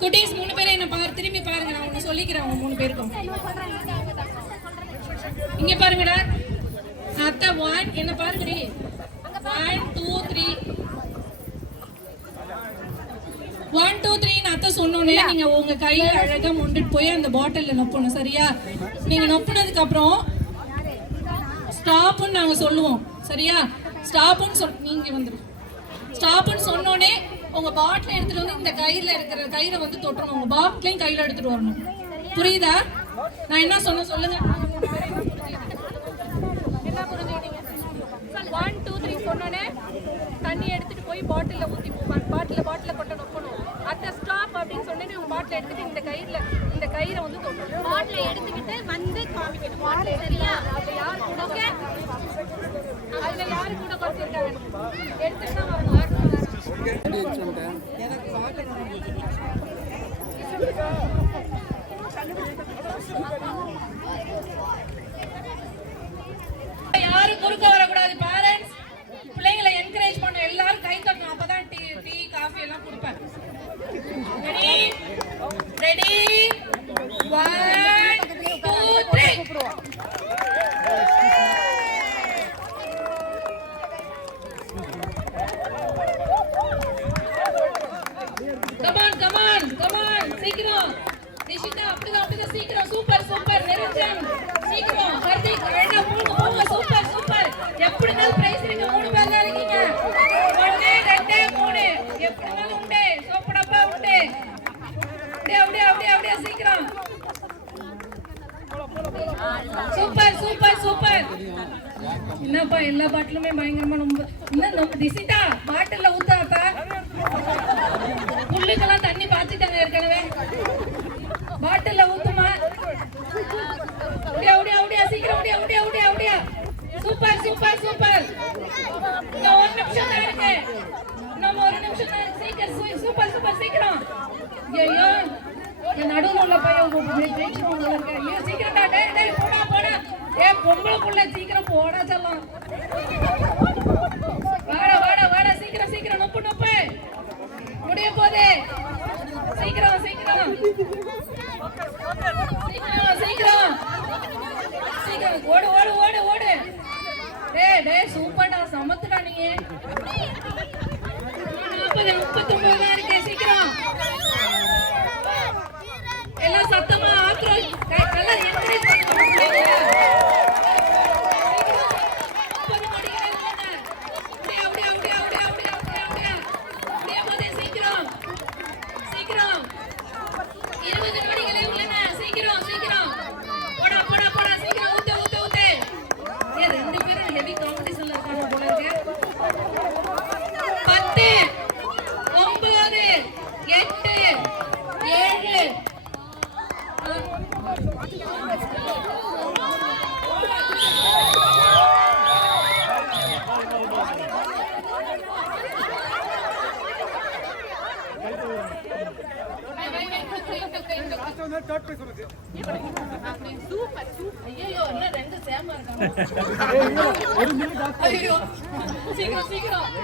குட்டீஸ் 3 பேரை என்ன பாரு, திரும்பி பாருங்க. நான் ஒண்ணு சொல்லிக்கிறேன் உங்க 3 பேருக்கும். இங்க பாருங்கடா. அத்தை 1 என்ன பாருங்கடி. 1 2 3 1 2 3 அத்தை சொன்னோன்னே நீங்க உங்க கையில அழகா முண்டுட்டு போய் அந்த பாட்டில்ல நொப்பணும். சரியா? நீங்க நொப்புனதுக்கு அப்புறம் ஸ்டாப்னு நாங்க சொல்லுவோம். சரியா? ஸ்டாப்னு நீங்க வந்துரும். ஸ்டாப்னு சொன்னோனே உங்க பாட்டில் எடுத்துட்டு வந்து இந்த கையில இருக்கிற கயிறை வந்து தொட்டணும். உங்க பாட்டிலையும் கையில எடுத்துட்டு வரணும். புரியுதா? நான் என்ன சொன்ன சொல்லுங்க. என்ன புரிஞ்சுக்கிட்டீங்க? 1 2 3 சொன்னோனே தண்ணி எடுத்துட்டு போய் பாட்டில்ல ஊத்தி பாட்டில கொட்ட நொப்பணும். அத்த ஸ்டாப் அப்படின்னு சொன்னேன்னு உங்க பாட்டில் எடுத்துட்டு இந்த கயிறை வந்து தொட்டணும். பாட்டில எடுத்துக்கிட்டு வந்து காமிக்கணும். பாட்டில் சரியா? அதுல யாரு கூட குறைச்சிருக்காங்க எடுத்துட்டு தான் வரணும். யாரும் குறுக்க வரக்கூடாது. பேரண்ட்ஸ் பிள்ளைங்களை என்கரேஜ் பண்ண, எல்லாரும் கை தட்டணும். அப்பதான் டீ காஃபி எல்லாம் கொடுப்பேன். ரெடி 1 2 3 come on சீக்கிரம். நிஷிதா அப்படிதான் சீக்கிரம். சூப்பர் நிரஞ்சன் சீக்கிரம். ஹர்திக் அழகா போங்க. சூப்பர் எப்படினாலும் பிரைஸ் இருக்கு. 3 பேர் தான் இருக்கீங்க. 1 2 3 எப்படினாலும் உண்டு. சோப்படப்பா உண்டு. அப்படியே சீக்கிரம். சூப்பர் என்னப்பா எல்லா பாட்டிலுமே பயங்கரமா நம்ம நிஷிதா பாட்டில்ல ஊத்தாப்பா. புல்லுக்கெல்லாம் தண்ணி பாய்ச்சிட்டாங்க ஏற்கனவே. பாட்டில்ல ஊத்துமா. அப்படியா சீக்கிரம். அப்படியா சூப்பர். இன்னும் 1 நிமிஷம் தான் இருக்கு. சூப்பர் சீக்கிரம். ஐயோ என் நடுவில் உள்ள பையன் ஜெயிச்சுவாங்க. ஐயோ சீக்கிரம் டேய் போடா. பொம்பளை புள்ள சீக்கிரம் போடா சொல்லலாம். வாடா சீக்கிரம் நொப்பு முடிய போதே. சீக்கிரம் ஓடு. டேய் சூப்பர்டா, சமத்துடா நீ. 39 தான் இருக்கு. சீக்கிரம் எல்லாம் சத்தமா ஆக்ரோஷ் நல்லா என்கரேஜ் பண்ணுங்க. சீக்கிரம்